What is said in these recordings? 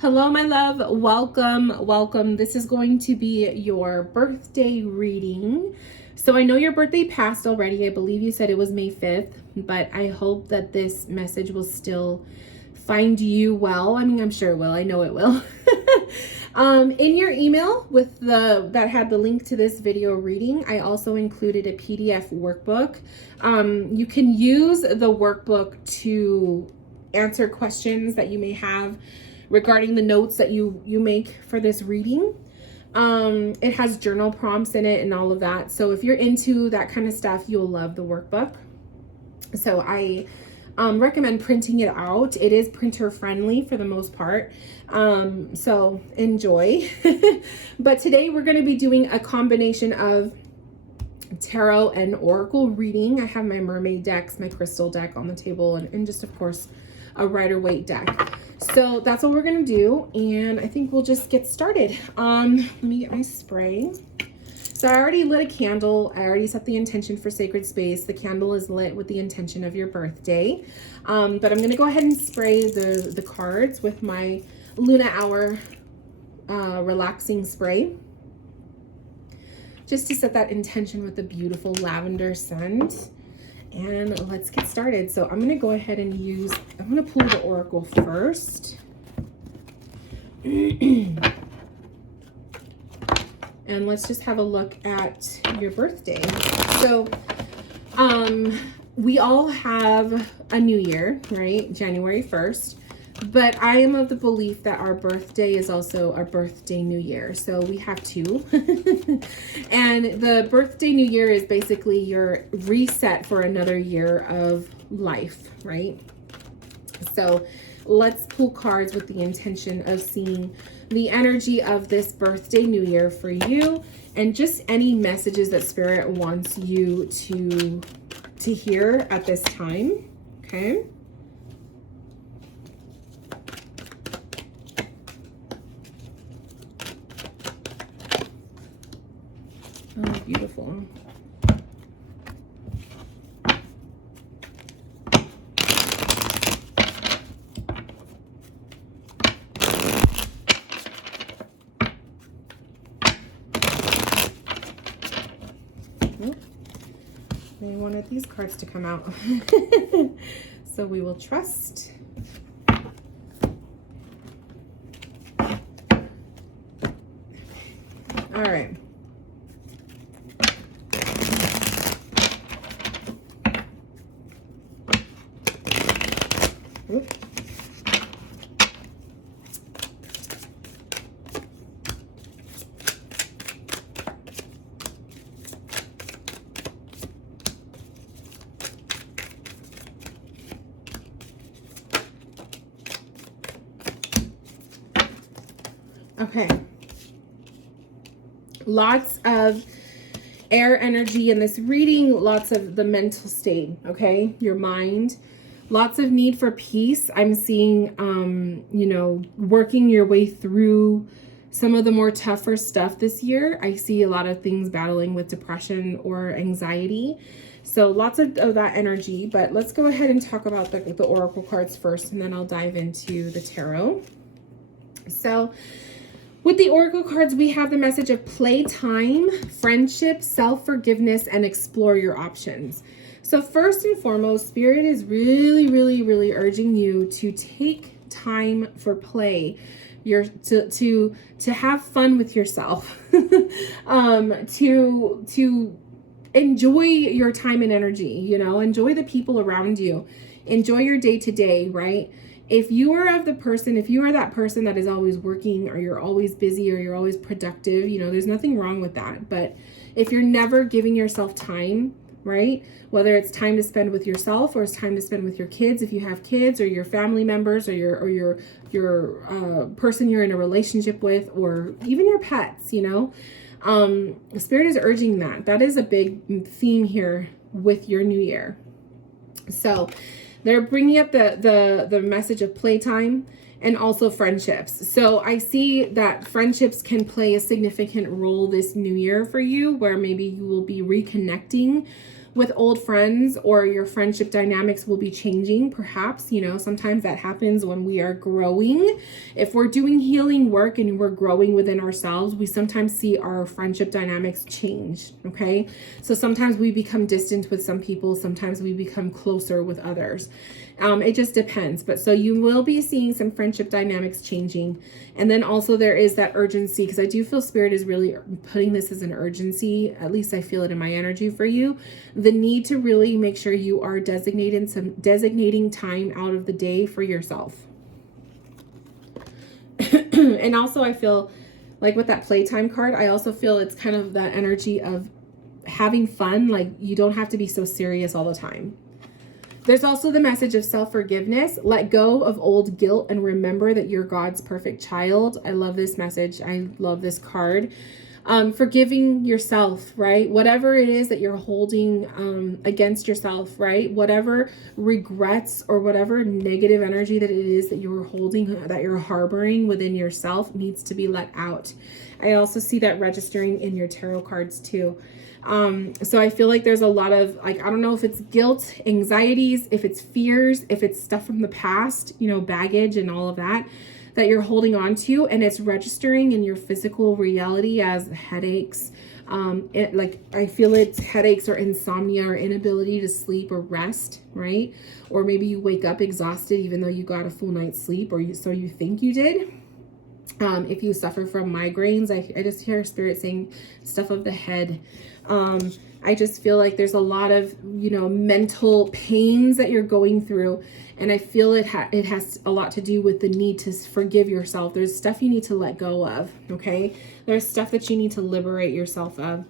Hello, my love. Welcome. This is going to be your birthday reading. So I know your birthday passed already. I believe you said it was May 5th, but I hope that this message will still find you well. I mean, I'm sure it will. I know it will. In your email that had the link to this video reading, I also included a PDF workbook. You can use the workbook to answer questions that you may have regarding the notes that you make for this reading. It has journal prompts in it and all of that. So if you're into that kind of stuff, you'll love the workbook. So I recommend printing it out. It is printer friendly for the most part. So enjoy. But today we're going to be doing a combination of tarot and oracle reading. I have my mermaid decks, my crystal deck on the table, and just of course a Rider-Waite deck. So that's what we're gonna do, and I think we'll just get started. Let me get my spray. So I already lit a candle. I already set the intention for sacred space. The candle is lit with the intention of your birthday. But I'm gonna go ahead and spray the cards with my Luna Hour relaxing spray, just to set that intention with the beautiful lavender scent. And let's get started. So I'm going to go ahead and I'm going to pull the oracle first. And let's just have a look at your birthday. So we all have a new year, right? January 1st. But I am of the belief that our birthday is also our birthday new year. So we have two. And the birthday new year is basically your reset for another year of life, right? So let's pull cards with the intention of seeing the energy of this birthday new year for you, and just any messages that Spirit wants you to hear at this time. Okay. Oh, beautiful. They wanted these cards to come out. So we will trust. All right. Okay. Lots of air energy in this reading, lots of the mental state, okay? Your mind, lots of need for peace. I'm seeing, working your way through some of the more tougher stuff this year. I see a lot of things battling with depression or anxiety. So lots of that energy, but let's go ahead and talk about the oracle cards first, and then I'll dive into the tarot. So with the oracle cards, we have the message of playtime, friendship, self-forgiveness, and explore your options. So first and foremost, Spirit is really urging you to take time for play. To have fun with yourself, to enjoy your time and energy, enjoy the people around you, enjoy your day to day, right? If you are that person that is always working, or you're always busy, or you're always productive, there's nothing wrong with that. But if you're never giving yourself time, right? Whether it's time to spend with yourself, or it's time to spend with your kids, if you have kids, or your family members, or your person you're in a relationship with, or even your pets, Spirit is urging that. That is a big theme here with your new year. So they're bringing up the message of playtime and also friendships. So I see that friendships can play a significant role this new year for you, where maybe you will be reconnecting with old friends, or your friendship dynamics will be changing, perhaps. You know, sometimes that happens when we are growing. If we're doing healing work and we're growing within ourselves, we sometimes see our friendship dynamics change, okay? So sometimes we become distant with some people, sometimes we become closer with others. It just depends. But so you will be seeing some friendship dynamics changing. And then also there is that urgency, because I do feel Spirit is really putting this as an urgency. At least I feel it in my energy for you. The need to really make sure you are designating time out of the day for yourself. And also I feel like with that playtime card, I also feel it's kind of that energy of having fun. Like you don't have to be so serious all the time. There's also the message of self-forgiveness. Let go of old guilt and remember that you're God's perfect child. I love this message. I love this card. Forgiving yourself, right? Whatever it is that you're holding against yourself, right? Whatever regrets or whatever negative energy that it is that you're holding, that you're harboring within yourself, needs to be let out. I also see that registering in your tarot cards too. So I feel like there's a lot of, like, I don't know if it's guilt, anxieties, if it's fears, if it's stuff from the past, you know, baggage and all of that you're holding on to, and it's registering in your physical reality as headaches. I feel it's headaches or insomnia or inability to sleep or rest, right? Or maybe you wake up exhausted even though you got a full night's sleep, or so you think you did. If you suffer from migraines, I just hear Spirit saying stuff of the head. I just feel like there's a lot of, you know, mental pains that you're going through. And I feel it has a lot to do with the need to forgive yourself. There's stuff you need to let go of, okay? There's stuff that you need to liberate yourself of.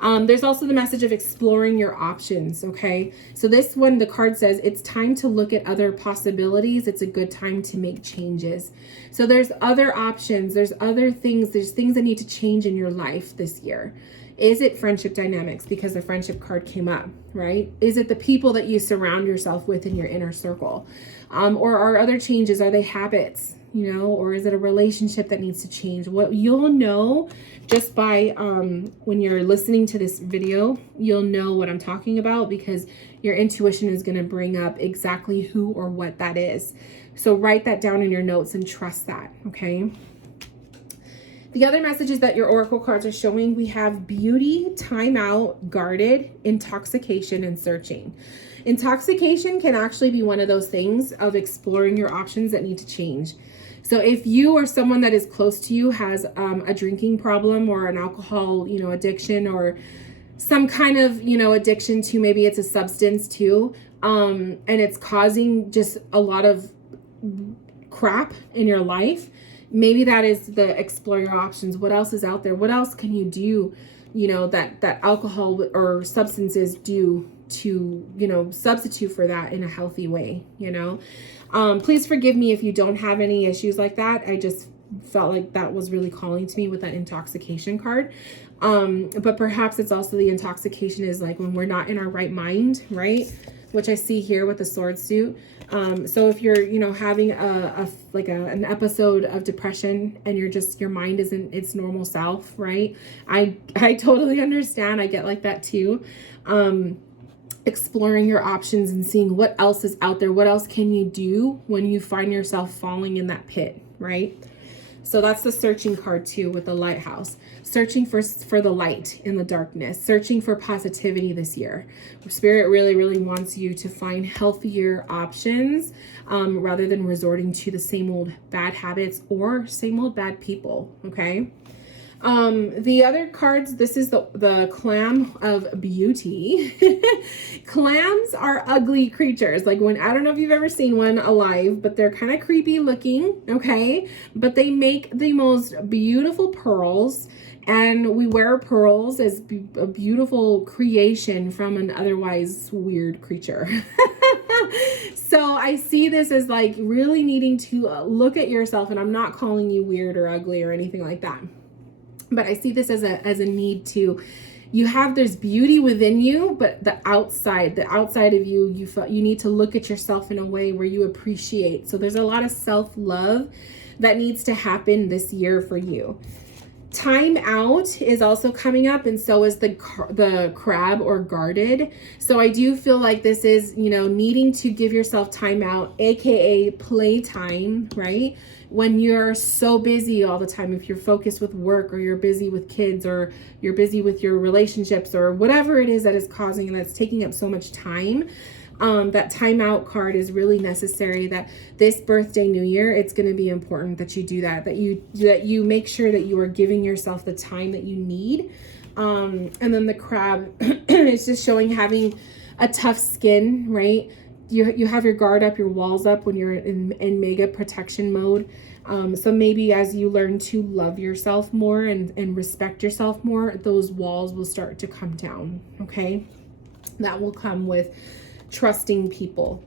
There's also the message of exploring your options, okay? So this one, the card says, it's time to look at other possibilities. It's a good time to make changes. So there's other options. There's other things. There's things that need to change in your life this year. Is it friendship dynamics, because the friendship card came up, right? Is it the people that you surround yourself with in your inner circle? Or are other changes, are they habits, you know, or is it a relationship that needs to change? What you'll know just by when you're listening to this video, you'll know what I'm talking about, because your intuition is going to bring up exactly who or what that is. So write that down in your notes and trust that, okay? The other messages that your oracle cards are showing, we have beauty, time out, guarded, intoxication, and searching. Intoxication can actually be one of those things of exploring your options that need to change. So if you or someone that is close to you has a drinking problem or an alcohol, you know, addiction, or some kind of, you know, addiction to, maybe it's a substance too, and it's causing just a lot of crap in your life, maybe that is the explore your options. What else is out there? What else can you do, you know, that alcohol or substances do to, you know, substitute for that in a healthy way, you know? Please forgive me if you don't have any issues like that. I just felt like that was really calling to me with that intoxication card. But perhaps it's also the intoxication is like when we're not in our right mind, right? Which I see here with the sword suit. So if you're, you know, having an episode of depression and your mind isn't its normal self, right? I totally understand. I get like that too. Exploring your options and seeing what else is out there. What else can you do when you find yourself falling in that pit, right? So that's the searching card too with the lighthouse. Searching for the light in the darkness. Searching for positivity this year. Spirit really, really wants you to find healthier options rather than resorting to the same old bad habits or same old bad people, okay? The other cards, this is the clam of beauty. Clams are ugly creatures. Like I don't know if you've ever seen one alive, but they're kind of creepy looking, okay? But they make the most beautiful pearls, and we wear pearls as a beautiful creation from an otherwise weird creature. So I see this as like really needing to look at yourself, and I'm not calling you weird or ugly or anything like that. But I see this as a need to, you have this beauty within you, but the outside of you, you need to look at yourself in a way where you appreciate. So there's a lot of self-love that needs to happen this year for you. Time out is also coming up, and so is the crab or guarded. So I do feel like this is, you know, needing to give yourself time out, aka playtime, right? When you're so busy all the time, if you're focused with work, or you're busy with kids, or you're busy with your relationships, or whatever it is that is causing and that's taking up so much time, that timeout card is really necessary. That this birthday, new year, it's going to be important that you do that, that you make sure that you are giving yourself the time that you need. And then the crab is just showing having a tough skin, right? You have your guard up, your walls up when you're in mega protection mode. So maybe as you learn to love yourself more and respect yourself more, those walls will start to come down, okay? That will come with trusting people.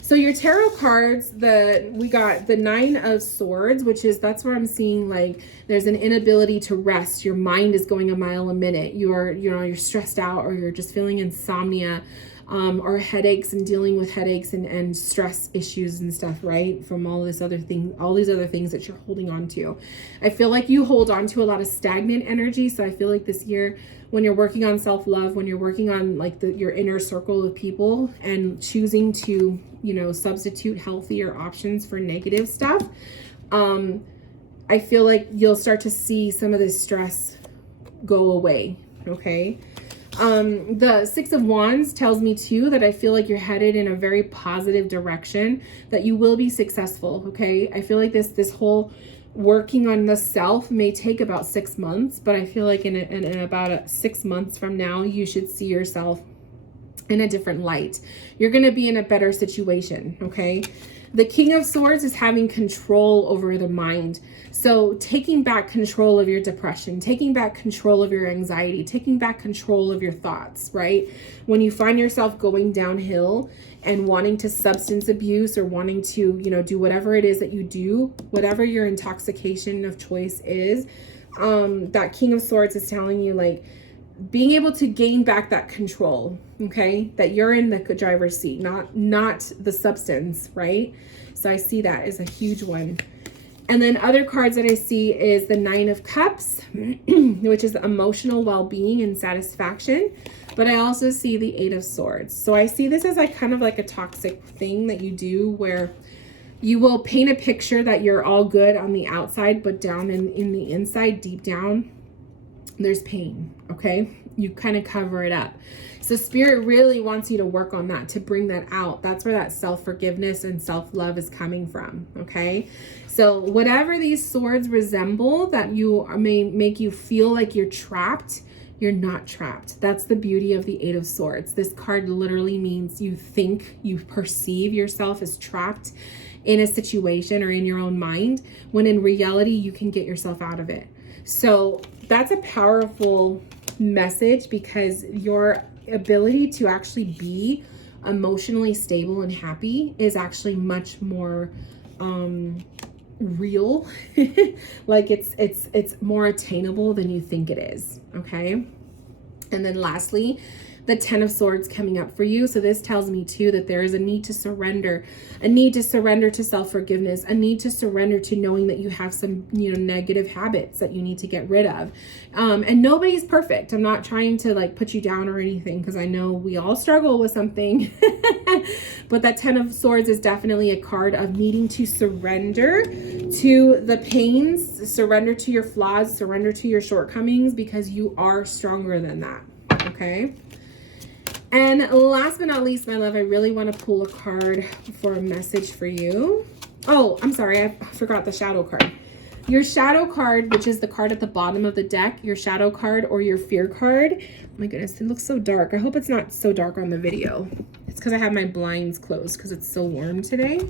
So your tarot cards, we got the 9 of Swords, that's where I'm seeing like there's an inability to rest. Your mind is going a mile a minute. You're stressed out, or you're just feeling insomnia, or headaches, and dealing with headaches and stress issues and stuff, right? From all these other things that you're holding on to. I feel like you hold on to a lot of stagnant energy. So I feel like this year, when you're working on self-love, when you're working on like your inner circle of people and choosing to, you know, substitute healthier options for negative stuff, I feel like you'll start to see some of this stress go away, okay? The 6 of Wands tells me too that I feel like you're headed in a very positive direction, that you will be successful, okay? I feel like this whole working on the self may take about 6 months, but I feel like in about 6 months from now, you should see yourself in a different light. You're going to be in a better situation, okay? The King of Swords is having control over the mind. So taking back control of your depression, taking back control of your anxiety, taking back control of your thoughts, right? When you find yourself going downhill and wanting to substance abuse, or wanting to, you know, do whatever it is that you do, whatever your intoxication of choice is, that King of Swords is telling you, like, being able to gain back that control, okay? That you're in the driver's seat, not the substance, right? So I see that as a huge one. And then other cards that I see is the 9 of Cups, which is emotional well-being and satisfaction. But I also see the 8 of Swords. So I see this as like kind of like a toxic thing that you do, where you will paint a picture that you're all good on the outside, but down in the inside, deep down, there's pain, okay? You kind of cover it up. So Spirit really wants you to work on that, to bring that out. That's where that self-forgiveness and self-love is coming from, okay? So whatever these swords resemble that may make you feel like you're trapped, you're not trapped. That's the beauty of the 8 of Swords. This card literally means you perceive yourself as trapped in a situation or in your own mind, when in reality, you can get yourself out of it. So that's a powerful message, because your ability to actually be emotionally stable and happy is actually much more real. Like it's more attainable than you think it is, okay? And then lastly, the 10 of Swords coming up for you. So this tells me too that there is a need to surrender to self-forgiveness, a need to surrender to knowing that you have some, you know, negative habits that you need to get rid of. And nobody's perfect. I'm not trying to like put you down or anything, because I know we all struggle with something. But that 10 of Swords is definitely a card of needing to surrender to the pains, surrender to your flaws, surrender to your shortcomings, because you are stronger than that, okay? And last but not least, my love, I really want to pull a card for a message for you. Oh, I'm sorry, I forgot the shadow card. Your shadow card, which is the card at the bottom of the deck, your shadow card or your fear card. Oh my goodness, it looks so dark. I hope it's not so dark on the video. It's because I have my blinds closed because it's so warm today.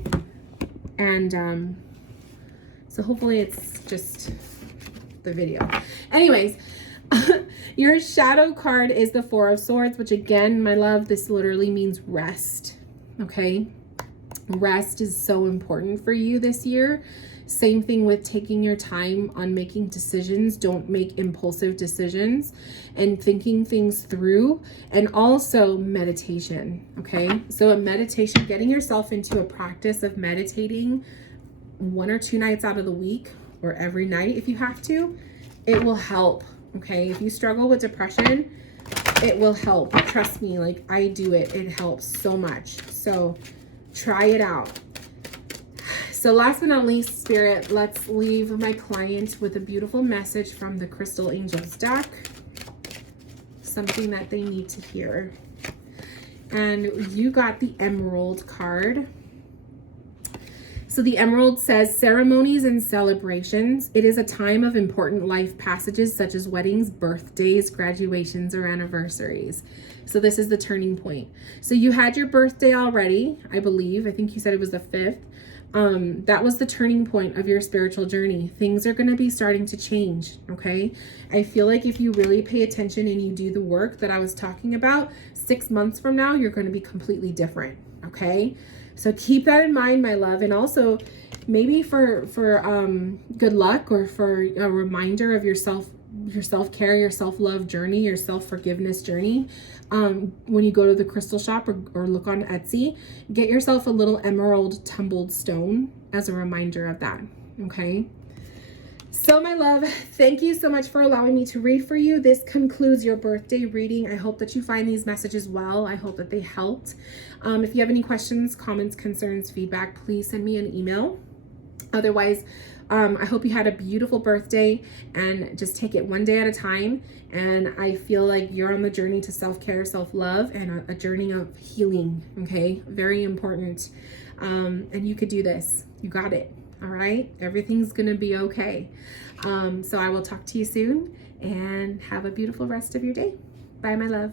And so hopefully it's just the video. Anyways, your shadow card is the 4 of Swords, which again, my love, this literally means rest, okay? Rest is so important for you this year. Same thing with taking your time on making decisions. Don't make impulsive decisions, and thinking things through, and also meditation, okay? So a meditation, getting yourself into a practice of meditating 1 or 2 nights out of the week, or every night if you have to, it will help. Okay, if you struggle with depression, it will help. Trust me, like I do it. It helps so much. So try it out. So last but not least, Spirit, let's leave my client with a beautiful message from the Crystal Angels deck. Something that they need to hear. And you got the Emerald card. So the Emerald says, ceremonies and celebrations. It is a time of important life passages such as weddings, birthdays, graduations, or anniversaries. So this is the turning point. So you had your birthday already, I believe. I think you said it was the 5th. That was the turning point of your spiritual journey. Things are going to be starting to change, okay? I feel like if you really pay attention and you do the work that I was talking about, 6 months from now, you're going to be completely different, okay? So keep that in mind, my love. And also maybe for good luck, or for a reminder of your self-care, your self-love journey, your self-forgiveness journey, when you go to the crystal shop or look on Etsy, get yourself a little emerald tumbled stone as a reminder of that, okay? So my love, thank you so much for allowing me to read for you. This concludes your birthday reading. I hope that you find these messages well. I hope that they helped. If you have any questions, comments, concerns, feedback, please send me an email. Otherwise, I hope you had a beautiful birthday, and just take it one day at a time. And I feel like you're on the journey to self-care, self-love, and a journey of healing, okay? Very important. And you could do this. You got it. All right? Everything's going to be okay. So I will talk to you soon, and have a beautiful rest of your day. Bye, my love.